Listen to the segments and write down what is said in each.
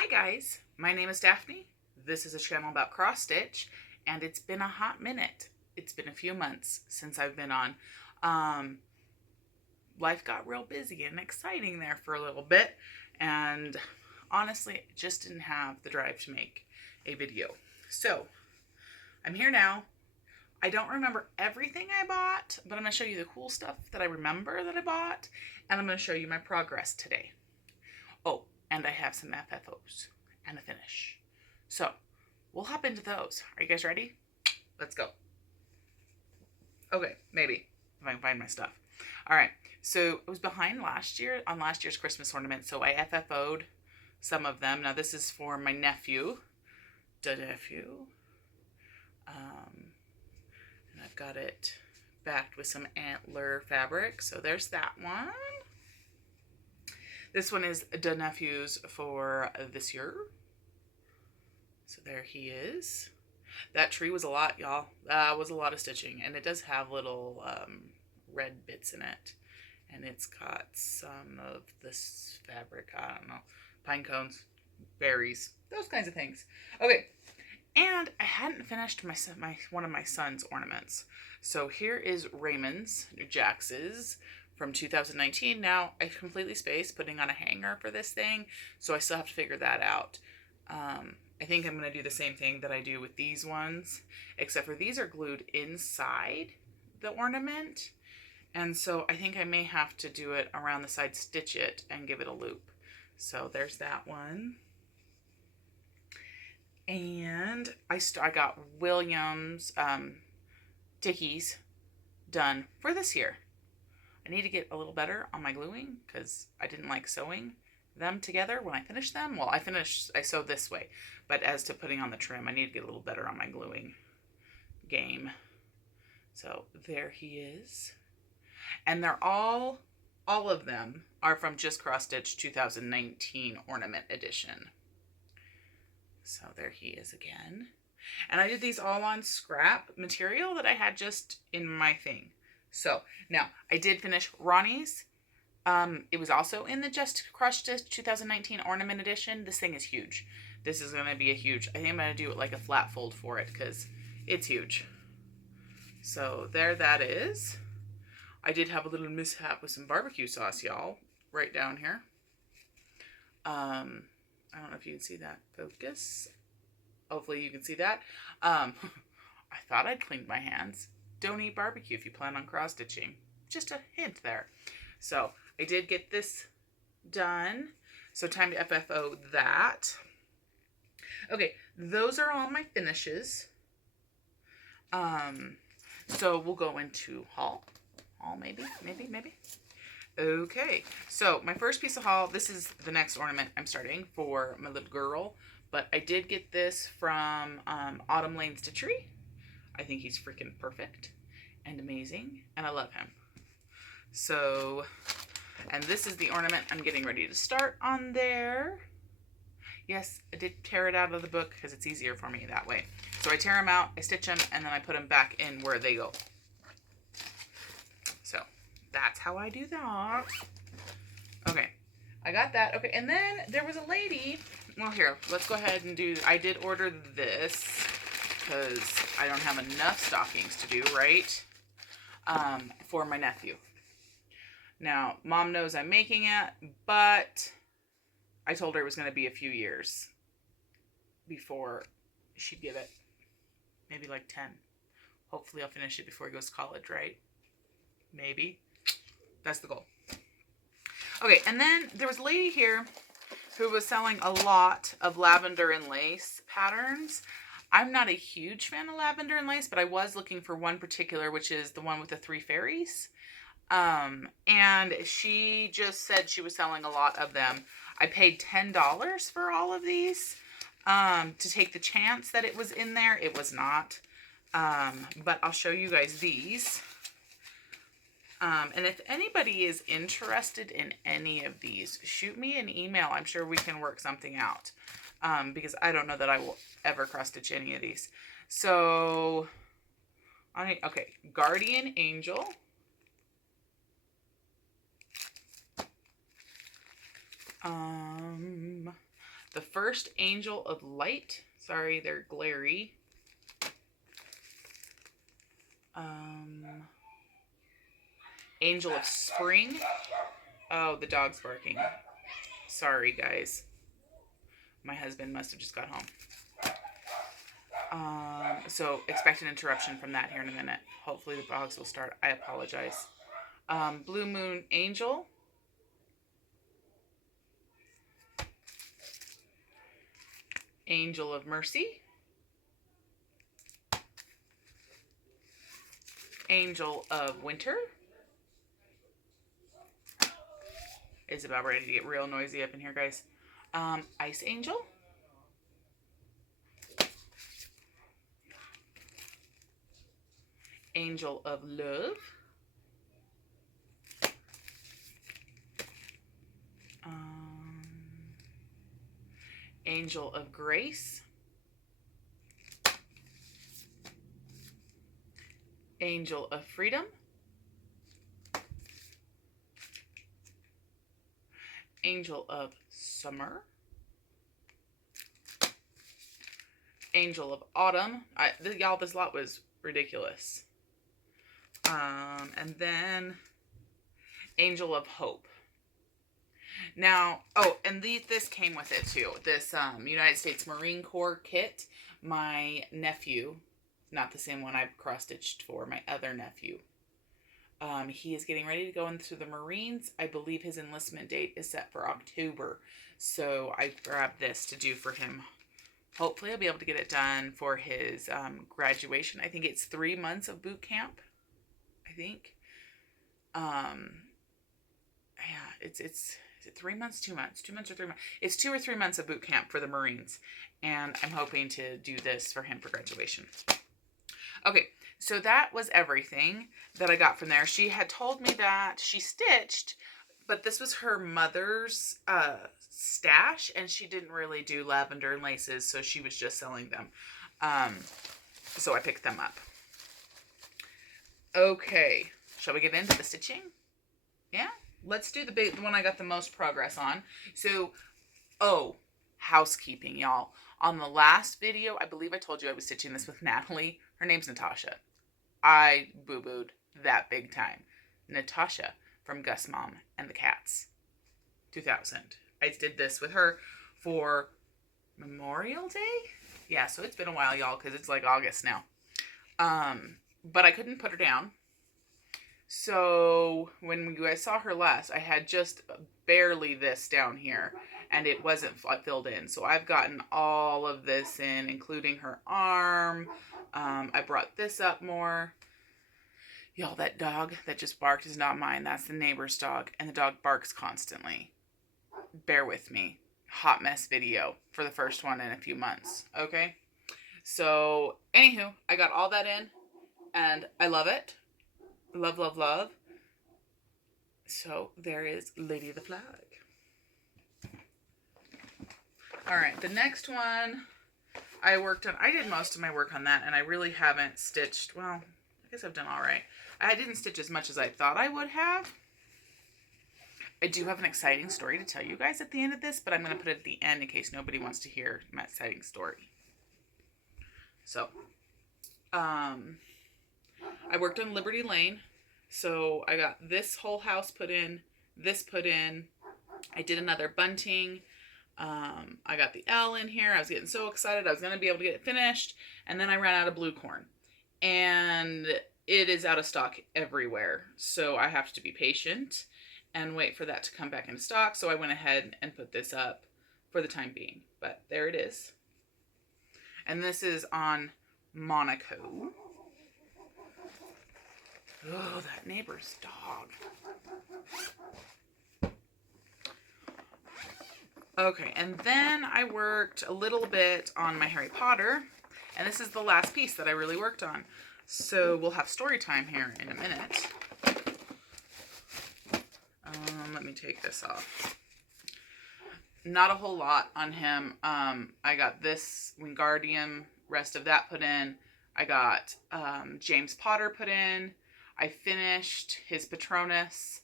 Hi guys, my name is Daphne. This is a channel about cross stitch, and it's been a hot minute. It's been a few months since I've been on. Life got real busy and exciting there for a little bit, and honestly, just didn't have the drive to make a video. So I'm here now. I don't remember everything I bought, but I'm going to show you the cool stuff that I remember that I bought, and I'm going to show you my progress today. Oh, and I have some FFOs and a finish. So we'll hop into those. Are you guys ready? Let's go. Okay, maybe, if I can find my stuff. All right, so it was behind last year on last year's Christmas ornament, so I FFO'd some of them. Now this is for my nephew, and I've got it backed with some antler fabric. So there's that one. This one is the nephew's for this year. So there he is. That tree was a lot, y'all. That was a lot of stitching, and it does have little red bits in it, and it's got some of this fabric. I don't know, pine cones, berries, those kinds of things. Okay, and I hadn't finished one of my son's ornaments. So here is Raymond's, Jax's, from 2019. Now I completely spaced putting on a hanger for this thing, so I still have to figure that out. I think I'm going to do the same thing that I do with these ones, except for these are glued inside the ornament, and so I think I may have to do it around the side, stitch it, and give it a loop. So there's that one. And I got Williams Dickies done for this year. I need to get a little better on my gluing because I didn't like sewing them together when I finished them. Well, I sewed this way, but as to putting on the trim, I need to get a little better on my gluing game. So there he is. And they're all of them are from Just Cross Stitch 2019 Ornament Edition. So there he is again. And I did these all on scrap material that I had just in my thing. So now I did finish Ronnie's. It was also in the Just Cross Stitch 2019 Ornament Edition. This thing is huge. This is going to be a huge, I think I'm going to do it like a flat fold for it because it's huge. So there that is. I did have a little mishap with some barbecue sauce, y'all, right down here. I don't know if you can see that. Focus. Hopefully you can see that. I thought I'd cleaned my hands. Don't eat barbecue if you plan on cross stitching. Just a hint there. So I did get this done. So time to FFO that. Okay, those are all my finishes. So we'll go into haul. Maybe. Okay, so my first piece of haul, this is the next ornament I'm starting for my little girl, but I did get this from Autumn Lane Stitchery. I think he's freaking perfect and amazing, and I love him. So, and this is the ornament I'm getting ready to start on there. Yes, I did tear it out of the book because it's easier for me that way. So I tear them out, I stitch them, and then I put them back in where they go. So that's how I do that. Okay, I got that. Okay, and then there was a lady. Well, here, let's go ahead and do, I did order this because I don't have enough stockings to do, right? For my nephew. Now, Mom knows I'm making it, but I told her it was going to be a few years before she'd give it. Maybe like 10. Hopefully I'll finish it before he goes to college, right? Maybe. That's the goal. Okay, and then there was a lady here who was selling a lot of lavender and lace patterns. I'm not a huge fan of lavender and lace, but I was looking for one particular, which is the one with the 3 fairies. And she just said she was selling a lot of them. I paid $10 for all of these to take the chance that it was in there. It was not. But I'll show you guys these. And if anybody is interested in any of these, shoot me an email. I'm sure we can work something out. Because I don't know that I will ever cross stitch any of these. So, okay, Guardian Angel. The first Angel of Light. Sorry, they're glary. Angel of Spring. Oh, the dog's barking. Sorry, guys. My husband must have just got home. So expect an interruption from that here in a minute. Hopefully the dogs will start. I apologize. Blue Moon Angel. Angel of Mercy. Angel of Winter. It's about ready to get real noisy up in here, guys. Ice Angel. Angel of Love. Angel of Grace. Angel of Freedom. Angel of Summer. Angel of Autumn. Y'all, this lot was ridiculous. And then Angel of Hope. Now, oh, and this came with it too. This United States Marine Corps kit. My nephew, not the same one I've cross-stitched for, my other nephew. He is getting ready to go into the Marines. I believe his enlistment date is set for October. So I grabbed this to do for him. Hopefully I'll be able to get it done for his graduation. I think it's 3 months of boot camp. I think. Yeah, is it 3 months, 2 months? 2 months or 3 months? It's 2 or 3 months of boot camp for the Marines. And I'm hoping to do this for him for graduation. Okay, so that was everything that I got from there. She had told me that she stitched, but this was her mother's stash, and she didn't really do lavender and laces, so she was just selling them. So I picked them up. Okay, shall we get into the stitching? Yeah, let's do the one I got the most progress on. So, housekeeping, y'all. On the last video, I believe I told you I was stitching this with Natalie. Her name's Natasha. I boo-booed that big time. Natasha from Gus Mom and the Cats. 2000. I did this with her for Memorial Day? Yeah, so it's been a while, y'all, because it's like August now. But I couldn't put her down. So when you guys saw her last, I had just barely this down here, and it wasn't filled in. So I've gotten all of this in, including her arm. I brought this up more. Y'all, that dog that just barked is not mine. That's the neighbor's dog, and the dog barks constantly. Bear with me. Hot mess video for the first one in a few months, okay? So, anywho, I got all that in, and I love it. Love, love, love. So, there is Lady of the Flag. Alright, the next one I worked on. I did most of my work on that, and I really haven't stitched. Well, I guess I've done all right. I didn't stitch as much as I thought I would have. I do have an exciting story to tell you guys at the end of this, but I'm going to put it at the end in case nobody wants to hear my exciting story. So, I worked on Liberty Lane. So I got this whole house put in, this put in. I did another bunting. I got the L in here. I was getting so excited. I was going to be able to get it finished. And then I ran out of blue corn. And it is out of stock everywhere. So I have to be patient and wait for that to come back into stock. So I went ahead and put this up for the time being. But there it is. And this is on Monaco. Oh, that neighbor's dog. Okay, and then I worked a little bit on my Harry Potter. And this is the last piece that I really worked on. So we'll have story time here in a minute. Let me take this off. Not a whole lot on him. I got this Wingardium, rest of that put in. I got James Potter put in. I finished his Patronus.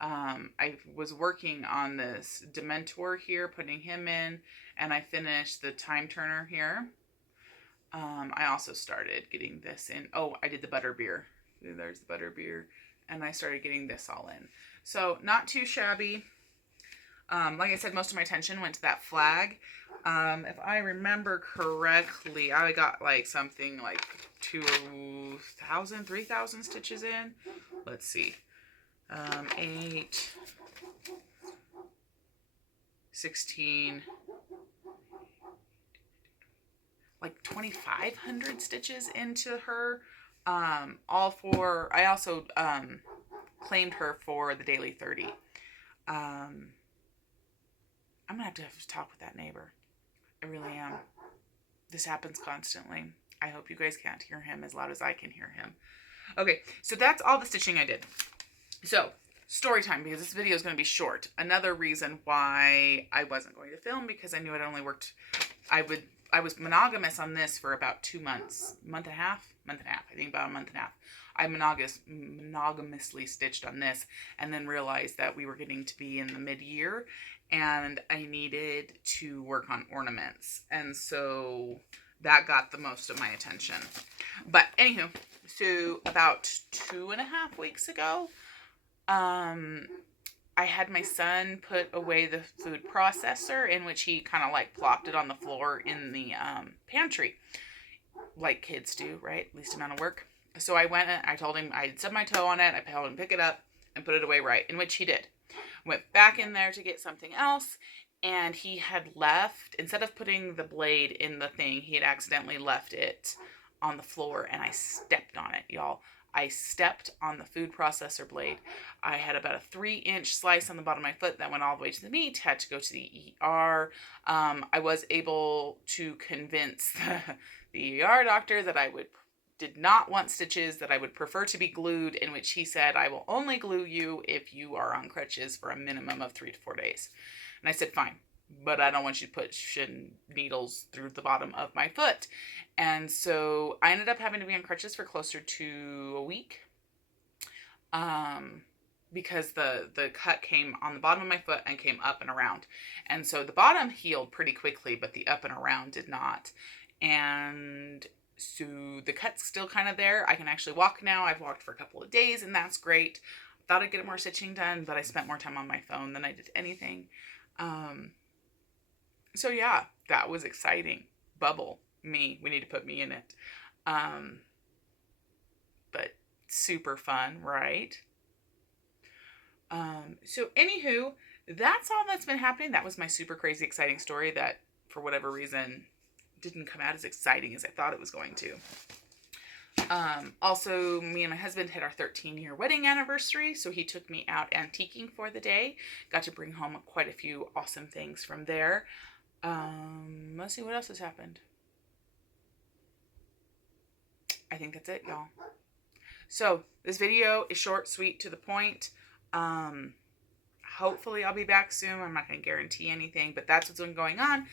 I was working on this Dementor here, putting him in, and I finished the time turner here. I also started getting this in. Oh, I did the butterbeer. There's the butterbeer. And I started getting this all in. So not too shabby. Like I said, most of my attention went to that flag. If I remember correctly, I got like something like 2,000, 3,000 stitches in. Let's see. 8, 16, like 2,500 stitches into her. All for, I also claimed her for the daily 30. I'm gonna have to talk with that neighbor. I really am. This happens constantly. I hope you guys can't hear him as loud as I can hear him. Okay, so that's all the stitching I did. So, story time, because this video is going to be short. Another reason why I wasn't going to film, because I knew it only worked, I was monogamous on this for about 2 months, month and a half, I think about a month and a half. I monogamously stitched on this, and then realized that we were getting to be in the mid-year, and I needed to work on ornaments, and so that got the most of my attention. But anywho, so about 2.5 weeks ago, I had my son put away the food processor, in which he kind of like plopped it on the floor in the pantry, like kids do, right? Least amount of work. So I went and I told him, I stubbed my toe on it, I told him pick it up and put it away right, in which he did. Went back in there to get something else, and he had left, instead of putting the blade in the thing, he had accidentally left it on the floor, and I stepped on it, y'all. I stepped on the food processor blade. I had about a 3-inch slice on the bottom of my foot that went all the way to the meat, had to go to the ER. I was able to convince the ER doctor that I did not want stitches, that I would prefer to be glued, in which he said, I will only glue you if you are on crutches for a minimum of 3 to 4 days. And I said, fine, but I don't want you to put needles through the bottom of my foot. And so I ended up having to be on crutches for closer to a week, because the cut came on the bottom of my foot and came up and around. And so the bottom healed pretty quickly, but the up and around did not. And so the cut's still kind of there. I can actually walk now. I've walked for a couple of days, and that's great. Thought I'd get more stitching done, but I spent more time on my phone than I did anything. So yeah, that was exciting. Bubble, me. We need to put me in it. But super fun, right? So anywho, that's all that's been happening. That was my super crazy exciting story that, for whatever reason, didn't come out as exciting as I thought it was going to. Also, me and my husband had our 13-year wedding anniversary, so he took me out antiquing for the day. Got to bring home quite a few awesome things from there. Let's see what else has happened. I think that's it, y'all. So, this video is short, sweet, to the point. Hopefully I'll be back soon. I'm not going to guarantee anything, but that's what's been going on.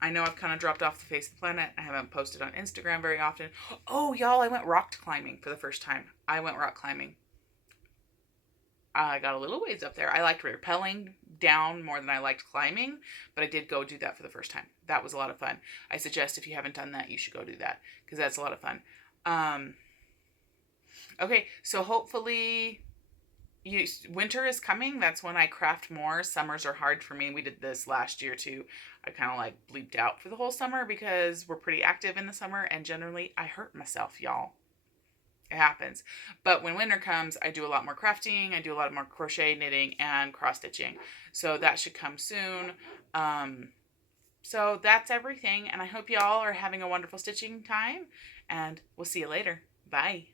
I know I've kind of dropped off the face of the planet. I haven't posted on Instagram very often. Oh, y'all, I went rock climbing for the first time. I went rock climbing. I got a little ways up there. I liked rappelling down more than I liked climbing, but I did go do that for the first time. That was a lot of fun. I suggest if you haven't done that, you should go do that, because that's a lot of fun. Okay, so hopefully winter is coming. That's when I craft more. Summers are hard for me. We did this last year too. I kind of like bleeped out for the whole summer because we're pretty active in the summer, and generally I hurt myself, y'all. It happens. But when winter comes, I do a lot more crafting. I do a lot more crochet, knitting, and cross stitching. So that should come soon. So that's everything. And I hope y'all are having a wonderful stitching time. And we'll see you later. Bye.